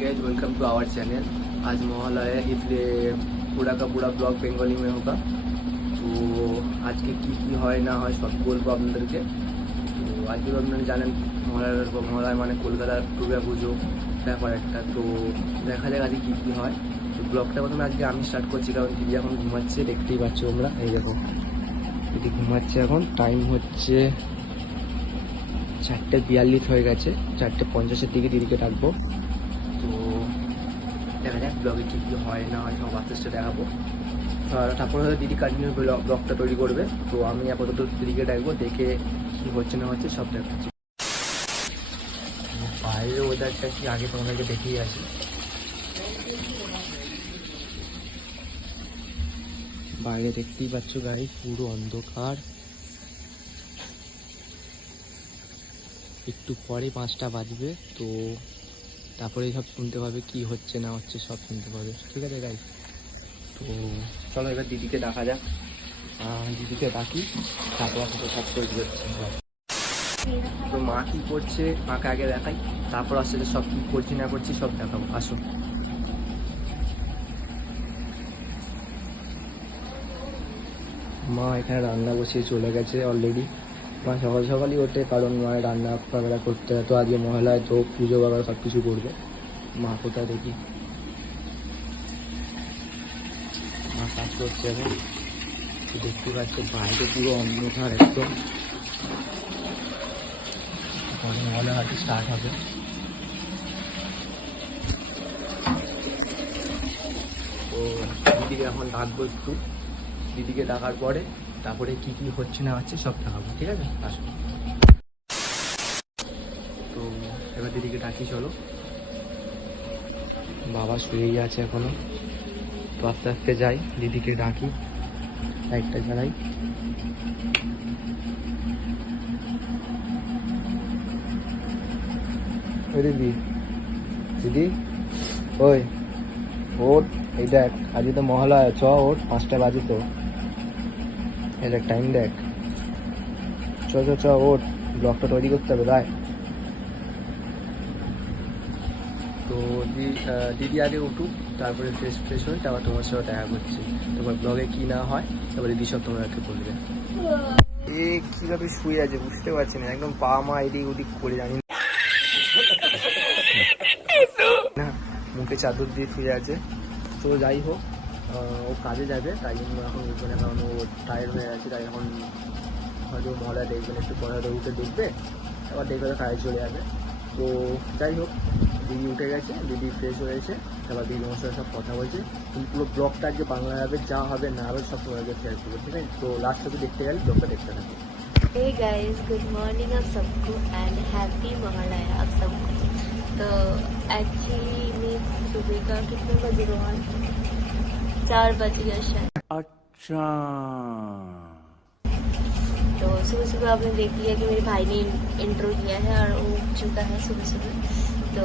Guys, welcome to our channel. आज महालय है, इसलिए पूरा का पूरा ब्लॉग बंगाली में होगा। तो आज के की হয় না হয় সব বলবো আপনাদেরকে। তো আজকে আপনারা জানেন মহালয় মানে কলকাতার দুর্গা পুজো ব্যাপার একটা। তো দেখা যাক আজকে কী হয়। তো ব্লগটা প্রথমে আজকে আমি স্টার্ট করছি, কারণ দিদি এখন ঘুমাচ্ছে, দেখতেই পাচ্ছ তোমরা। এই দেখো দিদি ঘুমাচ্ছে, এখন টাইম হচ্ছে 4:42 হয়ে গেছে। 4:50 দিকে দিদিকে ডাকবো। তো দেখা যাক ব্লগে কী কী হয় না হয় সব আস্তে আস্তে দেখাবো। তারপরে হয়তো দিদি কন্টিনিউ ব্লগটা তৈরি করবে। তো আমি আপাতত দিদিকে ডাকবো, দেখে কী হচ্ছে না হচ্ছে সব দেখাচ্ছি। বাইরের ওয়েদারটা কি আগে তোমাদেরকে দেখিয়ে আসি। বাইরে দেখতেই পাচ্ছ গাড়ি, পুরো অন্ধকার। একটু পরে 5টা বাজবে, তো তারপরে সব শুনতে পাবে কি হচ্ছে না হচ্ছে, সব শুনতে পাবে। ঠিক আছে গাইস, তো চলো এবার দিদিকে ডাকা যাক। দিদিকে ডাকি, তারপর সব তৈরি হচ্ছে। তো মা কী করছে মাকে আগে দেখাই, তারপর আসলে সব কী করছি না করছি সব দেখাবো। আসো। মা এখানে রান্না বসিয়ে চলে গেছে অলরেডি। মা সকাল সকালই ওঠে, কারণ মায়ের রান্না বান্না করতে হয়। তো আজকে মহালয়, তো পুজো বাবার সব কিছু করবে। মা কোথায় দেখি, মা কাজ করছে এখন। দেখতে পাচ্ছি বাইরে পুরো অন্ধকার একদম। মহালয় হয়তো স্টার্ট হবে। তো দিদিকে এখন ডাকবো একটু। দিদিকে ডাকার পরে তারপরে কি কি হচ্ছে না হচ্ছে সব দেখাবো। ঠিক আছে, আসো। তো এবার দিদিকে ডাকি, চলো। বাবা শুয়েই আছে এখনো, তো আস্তে আস্তে যাই, দিদিকে ডাকি। লাইটটা জ্বালাই। ওই দিদি, দিদি ওই ওঠ, এই দেখ আজকে তো মহালয়া, চ ওঠ, 5টা বাজে তো। এই দেখ টাইম দেখ, চ চ চ ওঠ, ব্লগটা তৈরি করতে হবে গায়ে। তো দিদি আগে উঠুক, তারপরে ফ্রেশ হয়ে তারপর তোমার সাথে দেখা করছি। তোমার ব্লগে কি না হয় তারপর দিদি সব তোমাদেরকে বলবে। এ কীভাবে শুয়ে আছে বুঝতে পারছি না, একদম পা মা এদিক ওদিক করে, জানি না, মুখে চাদর দিয়ে শুয়ে আছে। তো যাই হোক, ও কাজে যাবে, তাই জন্য এখন উঠবে না, কারণ ও টায়ার্ড হয়ে আছে। তাই এখন হয়তো মহলা দেখবেন, একটু পরে হয়তো উঠে দেখবে, আবার দেখবে কাজে চলে যাবে। তো যাই হোক, দিদি উঠে গেছে, দিদি ফ্রেশ হয়েছে, তারপর দিদি আমার সাথে সব কথা বলছে। কিন্তু পুরো ব্লগটা আজকে বাংলা হবে, যা হবে না হবে সব তোমাদেরকে শেয়ার করবো। ঠিক আছে, তো লাস্ট অব্দি দেখতে গেলে ব্লগটা দেখতে থাকো। हे गाइस, गुड मॉर्निंग आप सबको एंड हैप्पी महालया आप सबको। तो एक्चुअली मैं सुबह का कितने बजे रोहन 4 बज गया शायद। अच्छा, तो सुबह सुबह आपने देख लिया कि मेरे भाई ने इंट्रो किया है और वो उठ चुका है सुबह सुबह। तो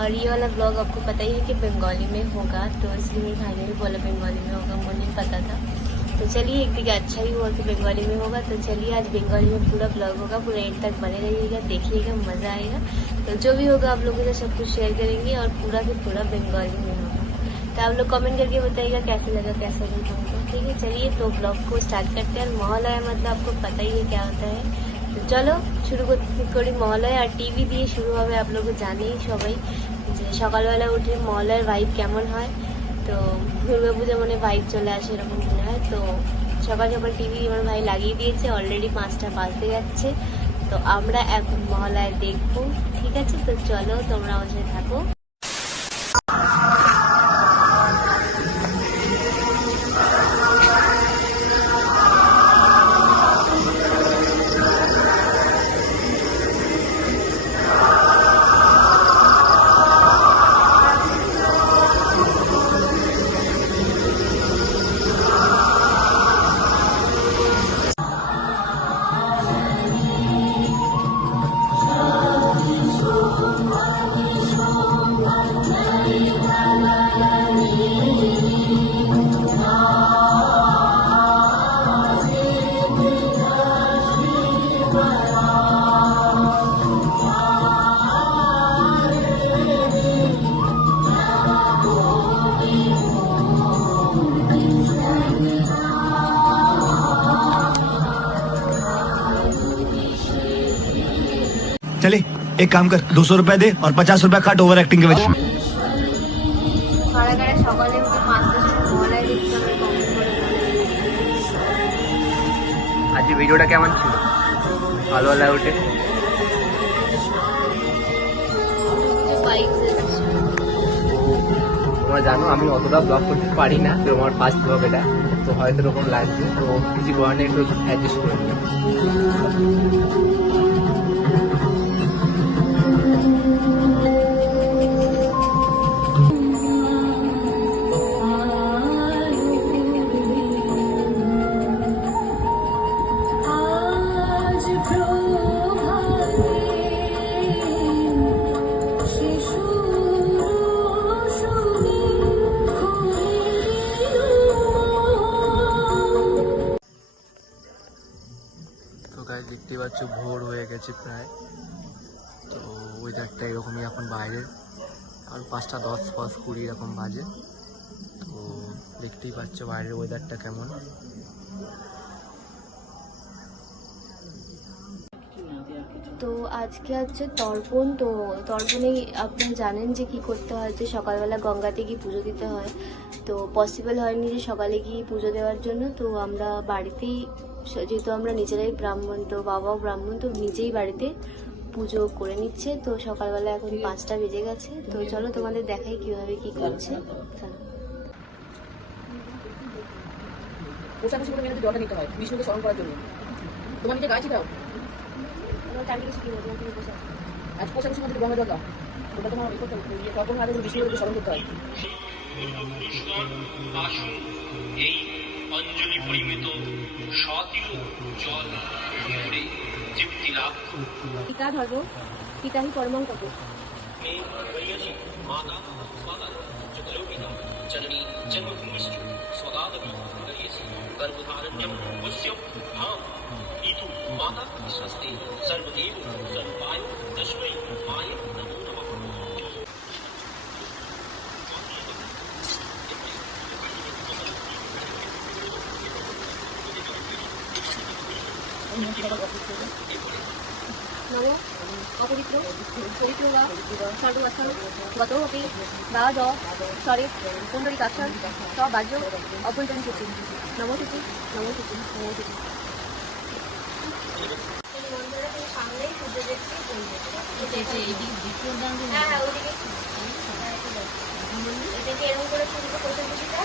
और ये वाला ब्लॉग आपको पता ही है कि बंगाली में होगा, तो इसलिए मेरे भाई ने भी बोला बंगाली में होगा, मुझे नहीं पता था। तो चलिए एक दिखे अच्छा ही हुआ कि बंगाली में होगा। तो चलिए आज बंगाली में पूरा ब्लॉग होगा, पूरा एंड तक बने रहिएगा, देखिएगा, मज़ा आएगा। तो जो भी होगा आप लोगों से सब कुछ शेयर करेंगे और पूरा के पूरा बंगाली में होगा। तो आप लोग कमेंट करके बताइएगा कैसे लगा, कैसा नहीं हमको। ठीक है, चलिए तो ब्लॉग को स्टार्ट करते हैं। और মহালয়া मतलब आपको पता ही है क्या होता है। তো চলো শুরু করি। মহালয়া আর টিভি দিয়ে শুরু হবে, आप लोग জানেই সবাই যে সকালবেলা উঠে মহালয়ার ভাইব কেমন হয়। তো দুর্গা পূজা মানে ভাইব চলে আসে, এরকম মনে হয়। তো সকাল সকাল টিভি আমার ভাই লাগিয়ে দিয়েছে, অলরেডি 5টা বাজতে যাচ্ছে। তো আমরা এখন মহালয়া দেখবো। ঠিক আছে, তো চলো তোমরা আমার সাথে থাকো। एक काम कर 200 रुपए दे और 50 रुपए काट ओवर एक्टिंग के वजह কারাগারে সকালে উঠে 5টার সময় মহলায় দেখতে আমরা কমেন্ট করে আজকে ভিডিওটা কেমন ছিল? ভালো লাগে? বাইক তোমরা জানো আমি অতটা ব্লগ করতে পারি না, তো আমার ফার্স্ট ব্লগ এটা, তো হয়তো এরকম লাগছে, তো কিছু কারণে একটু অ্যাডজাস্ট করে নিলাম। তো গাইস দেখতেই পাচ্ছ ভোর হয়ে গেছে প্রায়, তো ওয়েদারটা এরকমই এখন বাইরে, আর 5টা 10 5 20 এরকম বাজে, তো দেখতেই পাচ্ছ বাইরের ওয়েদারটা কেমন। তো আজকে হচ্ছে তর্পণ। তো তর্পণেই আপনি জানেন যে কি করতে হয়, যে সকালবেলা গঙ্গাতে গিয়ে পুজো দিতে হয়। তো পসিবল হয়নি যে সকালে গিয়ে পুজো দেওয়ার জন্য, তো আমরা বাড়িতেই, যেহেতু আমরা নিজেরাই ব্রাহ্মণ, তো বাবাও ব্রাহ্মণ, তো নিজেই বাড়িতে পুজো করে নিচ্ছে। তো সকালবেলা এখন 5টা বেজে গেছে, তো চলো তোমাদের দেখাই কিভাবে কি করছে। চলো। পোশাক হিসেবে মেয়েদের জলটা নিতে হয় বিষ্ণুকে স্মরণ করার জন্য। তোমার নিজে গায়ে দাও আজ পোশাক হিসেবে মধ্যে গঙ্গা জল দাও, ওটা তোমার করতে হবে, তখন আগে বিষ্ণুকে স্মরণ করতে হয়। আসুন এই অঞ্জলি পরিমিত সতীর জল করে তৃপ্তি লাভ করুন। পিতা ধর্ম পিতাহি পরমং তপ। माता स्वादा जगलोकिता जननी जन्मभूमिश्च स्वदादपि हरियसि गर्भधारण्यं पुष्यं धाम इतु माता स्वस्ति सर्वदेव सर्वाय तस्मै माय नमो नमः। নম অপবিত্র পবিত্র বা সর্বস্থান গত অপি বা জ স্বরে পুণ্ডরিকাক্ষর সব বাহ্য অভ্যন্তরীণ সূচি নমসূচি নমসূচি নমসূচি। সামনেই সূর্য দেখছি, হ্যাঁ ওইদিকে এদিকে এরকম করে সূর্য প্রথম দিকটা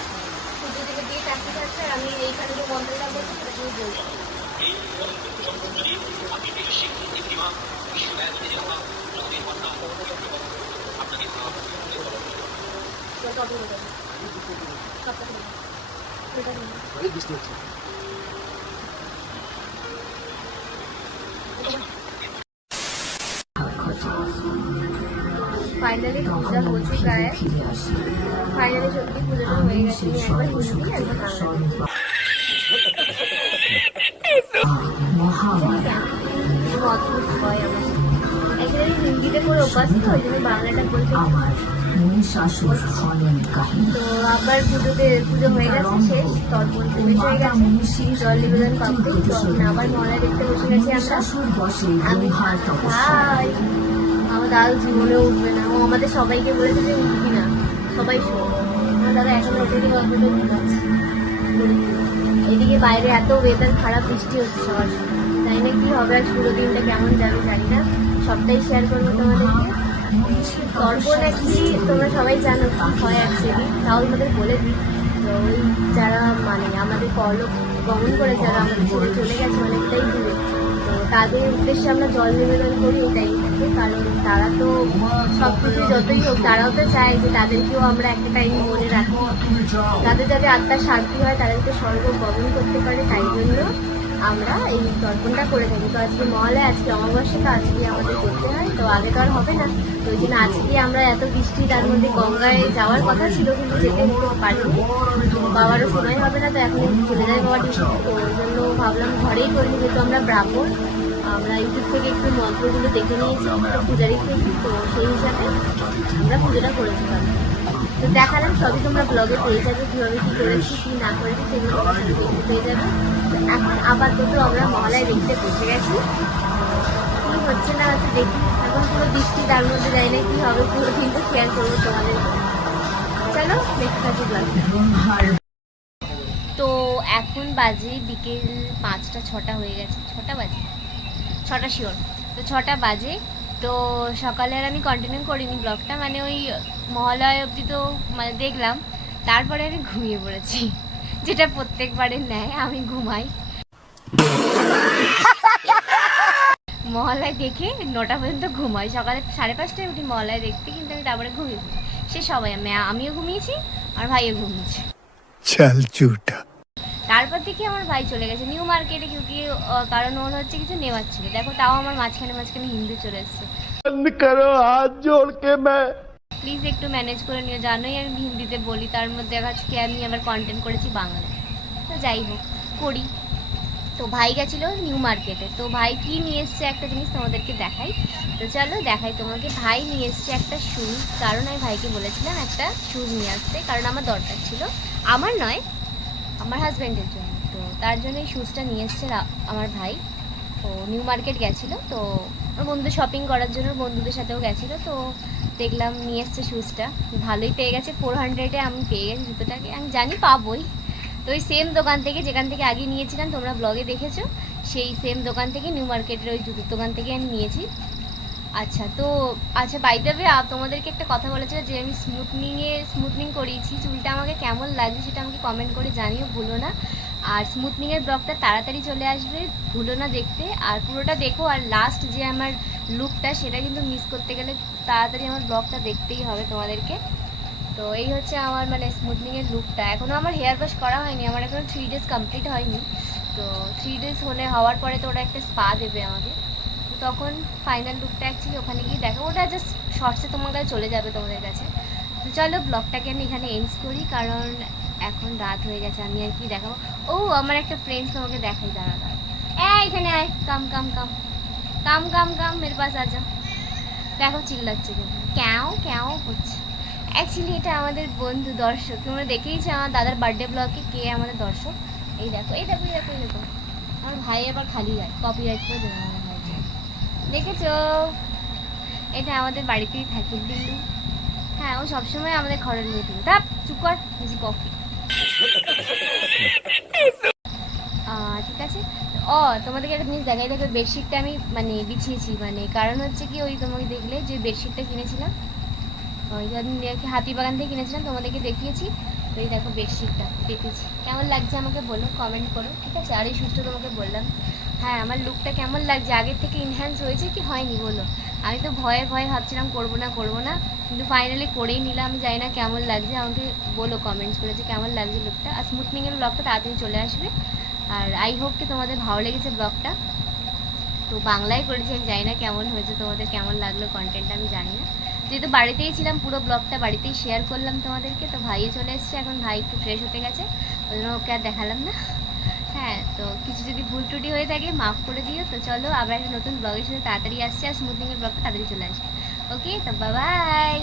সূর্য দিকে দিয়ে চাকরি থাকছে, আর আমি এইখানে যে মন্ত্রটা বলছি সেটা তুমি বলবো। फाइनली पूजा हो चुका है, फाइनली सত্যি पूजा হয়ে গেছে। একবার হিন্দি একবার বাংলা। অদ্ভুত হয় আমার অ্যাকচুয়ালি হিন্দিতে করে অভ্যাস, তো ওই জন্য বাংলাটা বলতে। তো আবার পুজো হয়ে গেছে, শেষ তর্পণ শেষ হয়ে গেছে, জল নিবেদন কমপ্লিট। তো আবার মহলা দেখতে বসে গেছি আমরা। ভাই আমার দাদা জীবনেও উঠবে না, ও আমাদের সবাইকে বলেছে যে উঠবি না, সবাই শোনো। আমার দাদা এখন ওঠেনি, অল্পটা ঘুমাচ্ছে। এদিকে বাইরে এত ওয়েদার খারাপ, বৃষ্টি হচ্ছে সবার সময়, জানি না কি হবে আজ পুরো দিনটা কেমন যাবে জানি না, সবটাই শেয়ার করবো তোমাদেরকে। তর্পণ অ্যাকচুয়ালি তোমরা সবাই জানো কি হয় অ্যাকচুয়ালি, তাও আমাদের বলে দিই। তো ওই যারা মানে আমাদের পরলোক গমন করে, যারা আমাদের ছেড়ে চলে গেছে অনেকটাই দূরে, তো তাদের উদ্দেশ্যে আমরা জল নিবেদন করি এই টাইমটাতে। কারণ তারা তো সব কিছু যতই হোক, তারাও তো চায় যে তাদেরকেও আমরা একটা টাইম মনে রাখি, তাদের যাতে আত্মার শান্তি হয়, তাদেরকে স্বর্গ গমন করতে পারে, তাই জন্য আমরা এই তর্পণটা করে থাকি। তো আজকে মহালয়া, আজকে অমাবস্যাটা আজকে আমাদের করতে হয়, তো আগে তো আর হবে না, তো ওই জন্য আজকে আমরা এত বৃষ্টি তার মধ্যে গঙ্গায় যাওয়ার কথা ছিল কিন্তু যেতে পারিনি, তো বাবারও সময় হবে না, তো এখন চলে যায় বাবা ডিউটি। তো ওই জন্য ভাবলাম ঘরেই করি, যেহেতু আমরা ব্রাহ্মণ, আমরা ইউটিউব থেকে একটু মন্ত্রগুলো দেখে নিয়েছি পূজারি থেকে, তো সেই হিসাবে আমরা পুজোটা করেছিলাম। তো দেখালাম সবই তোমরা ব্লগে পেয়ে যাবে, কীভাবে কী করেছি কী না করেছি সেগুলো তোমরা দেখতে পেয়ে যাবে। এখন আপাতত আমরা মহালয়া দেখতে বসে গেছি, কি হচ্ছে না হচ্ছে দেখি। এখন পুরো বৃষ্টি, তার মধ্যে যাই না কি হবে, পুরো দিনটা শেয়ার করবো তোমাদের। চলো দেখতে থাকি ব্লগটা। তো এখন বাজে বিকেল 5টা 6টা হয়ে গেছে, 6টা বাজে, 6টা শিওর। তো 6টা বাজে। তো সকালে আর আমি কন্টিনিউ করিনি ব্লগটা, মানে ওই মহালয়া অবধি তো মানে দেখলাম, তারপরে আমি ঘুমিয়ে পড়েছি, যেটা প্রত্যেকবারের ন্যায় আমি ঘুমাই। মহালয়া দেখে 9টা পর্যন্ত ঘুমাই, সকালে 5:30টায় উঠি মহালয়া দেখতে, কিন্তু আমি তারপরে ঘুমিয়ে পড়ি। সে সবাই, আমিও ঘুমিয়েছি আর ভাইও ঘুমিয়েছি। चल झूठा। তারপর থেকে আমার ভাই চলে গেছে নিউ মার্কেটে, কিউকি কারণ ওর হচ্ছে কিছু নেওয়ার ছিল। দেখো তাও আমার মাঝখানে মাঝখানে হিন্দি চলে এসছে। প্লিজ একটু ম্যানেজ করে নিও, জানোই আমি হিন্দিতে বলি, তার মধ্যে আজকে আমি আবার কন্টেন্ট করেছি বাংলা। তো যাই হোক, করি। তো ভাই গেছিলো নিউ মার্কেটে। তো ভাই কি নিয়ে এসছে একটা জিনিস তোমাদেরকে দেখাই। তো চলো দেখাই তোমাকে। ভাই নিয়ে এসছে একটা শুজ, কারণ আমি ভাইকে বলেছিলাম একটা শুজ নিয়ে আসতে, কারণ আমার দরকার ছিল, আমার নয় আমার হাজব্যান্ডের জন্য। তো তার জন্য এই শুজটা নিয়ে এসছে আমার ভাই। তো নিউ মার্কেট গেছিলো, তো ওর বন্ধুদের শপিং করার জন্য বন্ধুদের সাথেও গেছিলো। তো দেখলাম নিয়ে এসছে শুজটা, ভালোই পেয়ে গেছে। 400-এ আমি পেয়ে গেছি জুতোটাকে, আমি জানি পাবোই। তো ওই সেম দোকান থেকে, যেখান থেকে আগে নিয়েছিলাম তোমরা ব্লগে দেখেছো, সেই সেম দোকান থেকে, নিউ মার্কেটের ওই জুতোর দোকান থেকে আমি নিয়েছি। আচ্ছা, তো আচ্ছা বাই দ্য ওয়ে, তোমাদেরকে একটা কথা বলেছিল যে আমি স্মুথনিং করিয়েছি, চুলটা আমাকে কেমন লাগছে সেটা আমাকে কমেন্ট করে জানিও, ভুলো না। আর স্মুথনিংয়ের ব্লগটা তাড়াতাড়ি চলে আসবে, ভুলো না দেখতে। আর পুরোটা দেখো, আর লাস্ট যে আমার লুকটা, সেটা কিন্তু মিস করতে গেলে তাড়াতাড়ি আমার ব্লগটা দেখতেই হবে তোমাদেরকে। তো এই হচ্ছে আমার মানে স্মুথনিংয়ের লুকটা। এখনও আমার হেয়ার ওয়াশ করা হয়নি, আমার এখনও 3 ডেজ কমপ্লিট হয়নি। তো 3 ডেজ হওয়ার পরে তো ওরা একটা স্পা দেবে আমাকে, তখন ফাইনাল লুকটা অ্যাকচুয়ালি ওখানে গিয়ে দেখো, ওটা জাস্ট শর্টসে তোমার কাছে চলে যাবে তোমাদের কাছে। তো চলো ব্লগটাকে আমি এখানে এন্ড করি, কারণ এখন রাত হয়ে গেছে, আমি আর কি দেখাবো। ও আমার একটা ফ্রেন্ডস তোমাকে দেখাই, দাঁড়া। এখানে আয়, কাম কাম কাম কাম কাম কাম মেরে পাশ আ যা। দেখো চিল্লাচ্ছে কিন্তু, ক্যাও ক্যাও হচ্ছে। অ্যাকচুয়ালি এটা আমাদের বন্ধু দর্শক, তোমরা দেখেইছো আমার দাদার বার্থডে ব্লগে কে আমাদের দর্শক। এই দেখো এই দেখো এই দেখো এই দেখো, আমার ভাই আবার খালি যায়, কপিরাইট করে দেবে আমার ভাইকে। দেখেছো, এটা আমাদের বাড়িতেই থাকে বিল্লু। হ্যাঁ, ও সবসময় আমাদের ঘরের মধ্যে। তাপ চুপ কর, বেশি কফি। ঠিক আছে। ও তোমাদেরকে একটা জিনিস দেখাই, দেখো বেডশিটটা আমি মানে বিছিয়েছি, মানে কারণ হচ্ছে কি, ওই তোমাকে দেখলে যে বেডশিটটা কিনেছিলাম, ওই আমি হাতিবাগান থেকে কিনেছিলাম, তোমাদেরকে দেখিয়েছি। তো এই দেখো বেডশিটটা পেতেছি, কেমন লাগছে আমাকে বলো, কমেন্ট করো, ঠিক আছে। আর এই শুজটা তোমাকে বললাম। হ্যাঁ, আমার লুকটা কেমন লাগছে, আগের থেকে ইনহ্যান্স হয়েছে কি হয়নি বলো। আমি তো ভয়ে ভয়ে ভাবছিলাম করবো না, কিন্তু ফাইনালি করেই নিলাম। আমি জানি না কেমন লাগছে, আমাকে বলো কমেন্টস করে যে কেমন লাগছে লুকটা। আর স্মুথনিংয়ের ব্লগটা তাড়াতাড়ি চলে আসবে। আর আই হোপ কি তোমাদের ভালো লেগেছে ব্লগটা। তো বাংলায় করেছি, আমি জানি না কেমন হয়েছে, তোমাদের কেমন লাগলো কন্টেন্টটা আমি জানি না। যেহেতু বাড়িতেই ছিলাম, পুরো ব্লগটা বাড়িতেই শেয়ার করলাম তোমাদেরকে। তো ভাইয়ে চলে এসছে, এখন ভাই একটু ফ্রেশ হতে গেছে, ওই জন্য ওকে আর দেখালাম না। হ্যাঁ, তো কিছু যদি ভুল ত্রুটি হয়ে থাকে মাফ করে দিও। তো চলো আবার একটা নতুন ব্লগের সাথে তাড়াতাড়ি আসছে, আর স্মুথনিংয়ের ব্লগটা তাড়াতাড়ি চলে আসবে। ওকে, তো বাই।